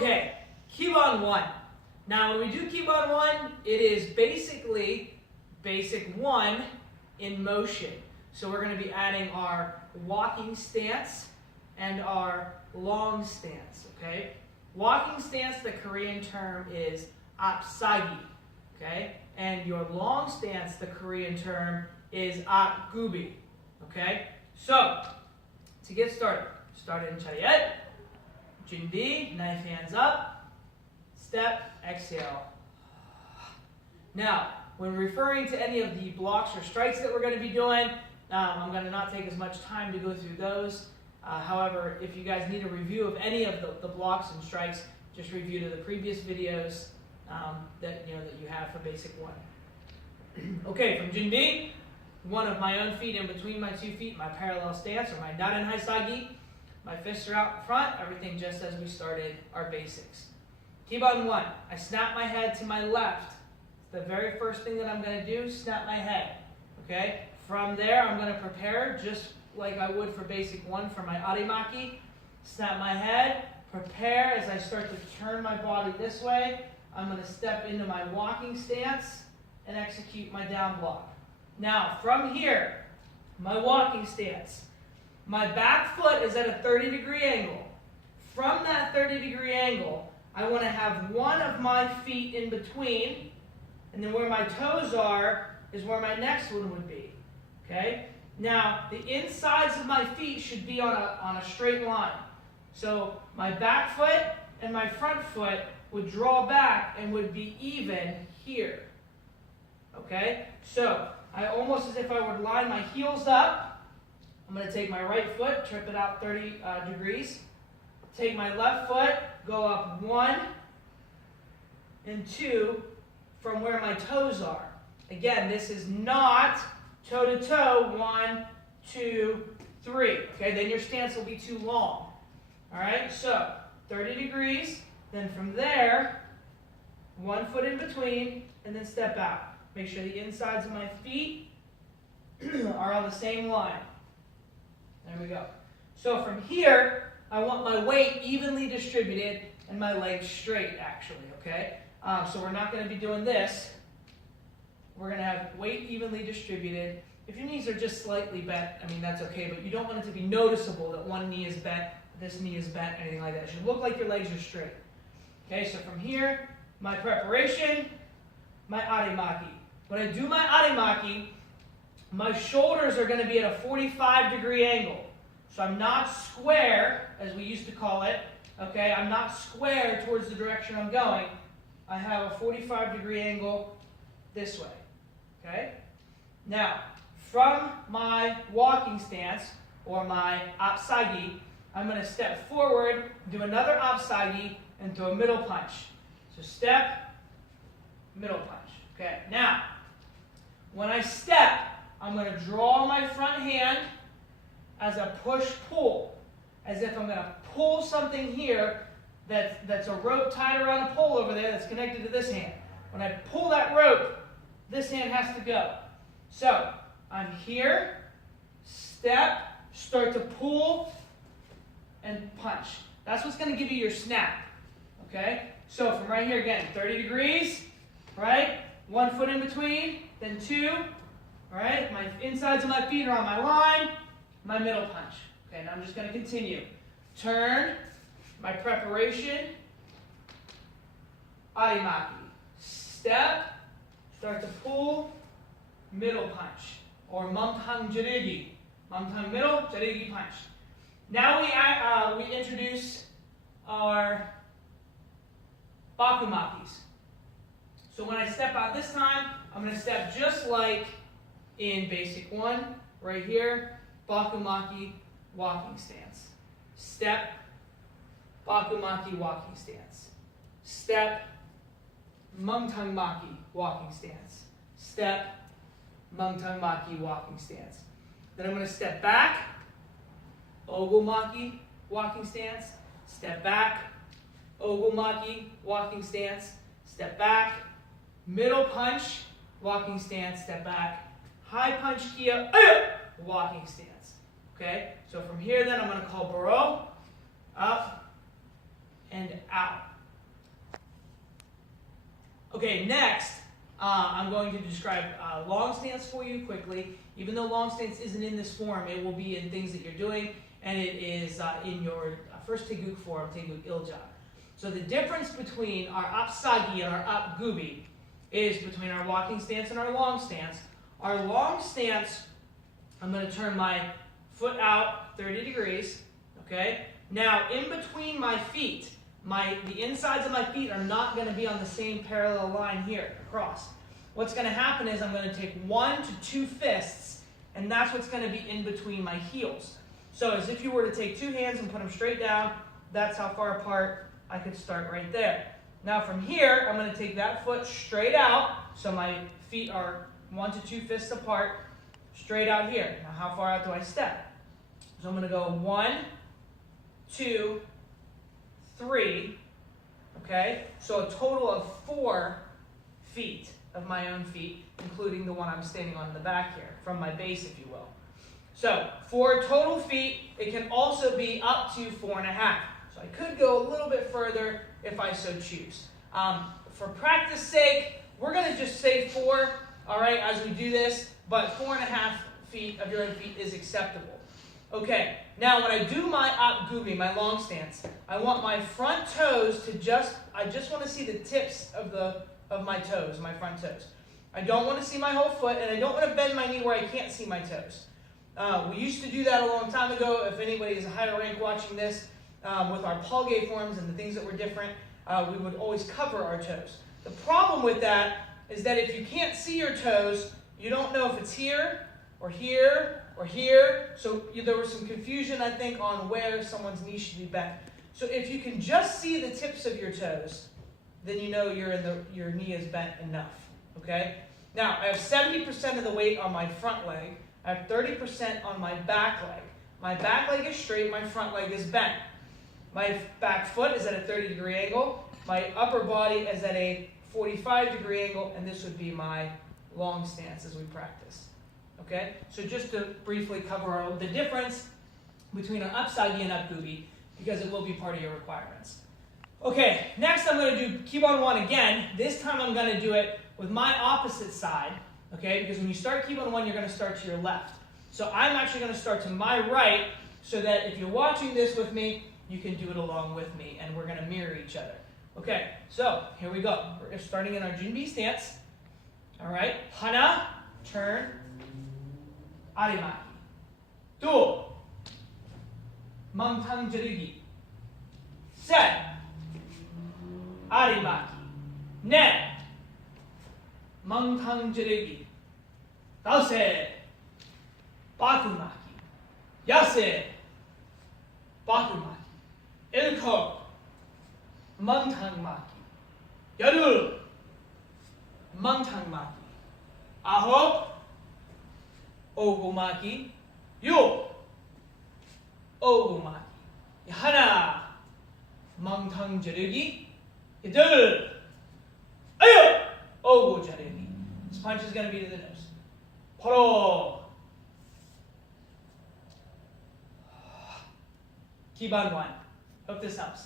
Okay, Kibon 1. Now when we do Kibon 1, it is basically basic 1 in motion. So we're going to be adding our walking stance and our long stance, okay? Walking stance, the Korean term is apsagi, okay? And your long stance, the Korean term is apgubi, okay? So, to get started, start in chariot, 준비, knife hands up, step, exhale. Now, when referring to any of the blocks or strikes that we're going to be doing, I'm going to not take as much time to go through those. However, if you guys need a review of any of the blocks and strikes, just review to the previous videos that you have for basic 1. Okay, from 준비, one of my own feet in between my 2 feet, my parallel stance or my daden haisagi. My fists are out in front, everything just as we started our basics. Kibon 1, I snap my head to my left. The very first thing that I'm going to do, snap my head. Okay? From there, I'm going to prepare just like I would for basic 1 for my arimaki. Snap my head, prepare as I start to turn my body this way. I'm going to step into my walking stance and execute my down block. Now, from here, my walking stance. My back foot is at a 30-degree angle. From that 30-degree angle, I want to have one of my feet in between, and then where my toes are is where my next one would be. Okay? Now, the insides of my feet should be on a straight line. So my back foot and my front foot would draw back and would be even here. Okay? So, I almost as if I would line my heels up. I'm going to take my right foot, trip it out 30 degrees. Take my left foot, go up 1 and 2 from where my toes are. Again, this is not toe to toe, 1, 2, 3. Okay, then your stance will be too long. All right, so 30 degrees, then from there, 1 foot in between, and then step out. Make sure the insides of my feet are on the same line. There we go. So from here, I want my weight evenly distributed and my legs straight, actually, okay? So we're not going to be doing this. We're going to have weight evenly distributed. If your knees are just slightly bent, I mean, that's okay, but you don't want it to be noticeable that one knee is bent, this knee is bent, anything like that. It should look like your legs are straight. Okay, so from here, my preparation, my arimaki. When I do my arimaki, my shoulders are going to be at a 45-degree angle. So I'm not square, as we used to call it. Okay, I'm not square towards the direction I'm going. I have a 45-degree angle this way. Okay? Now, from my walking stance, or my apsagi, I'm going to step forward, do another apsagi, and do a middle punch. So step, middle punch. Okay, now, when I step, I'm going to draw my front hand as a push-pull, as if I'm going to pull something here that's a rope tied around a pole over there that's connected to this hand. When I pull that rope, this hand has to go. So, I'm here, step, start to pull, and punch. That's what's going to give you your snap. Okay? So, from right here again, 30 degrees, right? 1 foot in between, then 2. All right, my insides of my feet are on my line, my middle punch. Okay, now I'm just going to continue. Turn, my preparation, arimaki. Step, start to pull, middle punch, or mamtang jarigi. Mamtang middle, jarigi punch. Now we introduce our bakumakis. So when I step out this time, I'm going to step just like in basic 1, right here, bakumaki, walking stance. Step, bakumaki, walking stance. Step, mungtang maki, walking stance. Step, mungtang maki, walking stance. Then I'm going to step back, ogomaki, walking stance. Step back, ogomaki, walking stance. Step back, middle punch, walking stance, step back. High punch kia, walking stance. Okay? So from here then I'm going to call baro, up, and out. Okay, next, I'm going to describe long stance for you quickly. Even though long stance isn't in this form, it will be in things that you're doing, and it is in your first Teguk form, Teguk Ilja. So the difference between our up sagi and our up gubi is between our walking stance and our long stance. Our long stance, I'm going to turn my foot out 30 degrees, okay? Now, in between my feet, the insides of my feet are not going to be on the same parallel line here, across. What's going to happen is I'm going to take 1 to 2 fists, and that's what's going to be in between my heels. So as if you were to take 2 hands and put them straight down, that's how far apart I could start right there. Now from here, I'm going to take that foot straight out, so my feet are 1 to 2 fists apart, straight out here. Now how far out do I step? So I'm going to go 1, 2, 3, okay? So a total of 4 feet of my own feet, including the one I'm standing on in the back here, from my base, if you will. So 4 total feet. It can also be up to 4.5. So I could go a little bit further if I so choose. For practice sake, we're going to just say 4, all right, as we do this, but 4.5 feet of your own feet is acceptable. Okay, now when I do my up gubi, my long stance, I want my front toes to I just want to see the tips of my toes, my front toes. I don't want to see my whole foot, and I don't want to bend my knee where I can't see my toes. We used to do that a long time ago. If anybody is a higher rank watching this, with our palge forms and the things that were different, we would always cover our toes. The problem with that is that if you can't see your toes, you don't know if it's here, or here, or here. So there was some confusion, I think, on where someone's knee should be bent. So if you can just see the tips of your toes, then you know your knee is bent enough, okay? Now, I have 70% of the weight on my front leg. I have 30% on my back leg. My back leg is straight, my front leg is bent. My back foot is at a 30-degree angle. My upper body is at a 45-degree angle, and this would be my long stance as we practice. Okay? So just to briefly cover the difference between an up sagi and up gubi, because it will be part of your requirements. Okay, next I'm going to do Kibon 1 again. This time I'm going to do it with my opposite side, okay? Because when you start Kibon 1, you're going to start to your left. So I'm actually going to start to my right, so that if you're watching this with me, you can do it along with me, and we're going to mirror each other. Okay, so here we go. We're starting in our Junbi stance. All right, Hana, turn, Arimaki. 2, Mangtang Jirugi. Set, Arimaki. Ne, Mangtang Jirugi. Dause, Bakumaki. Yase, Bakumaki. Ilko, Mangtang Maki. Yaru, Mangtang Maki. Aho, Ogumaki. Yo, Ogumaki. Yahana, Mangtang Jirugi. Yadu, Ayo, Ogu Jirugi. This punch is going to be to the nose. Poro. Kibon 1. Hope this helps.